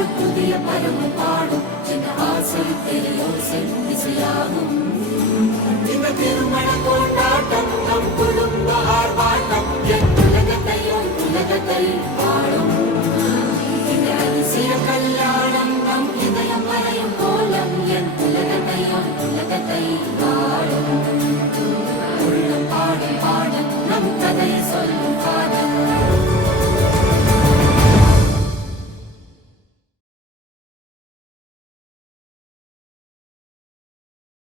ஒரு புதிய பருவம் பாடும் என்ற ஆசை பெரியோசை இசையாகும். இந்த திருமண கொண்டாட்டம் நம் குடும்ப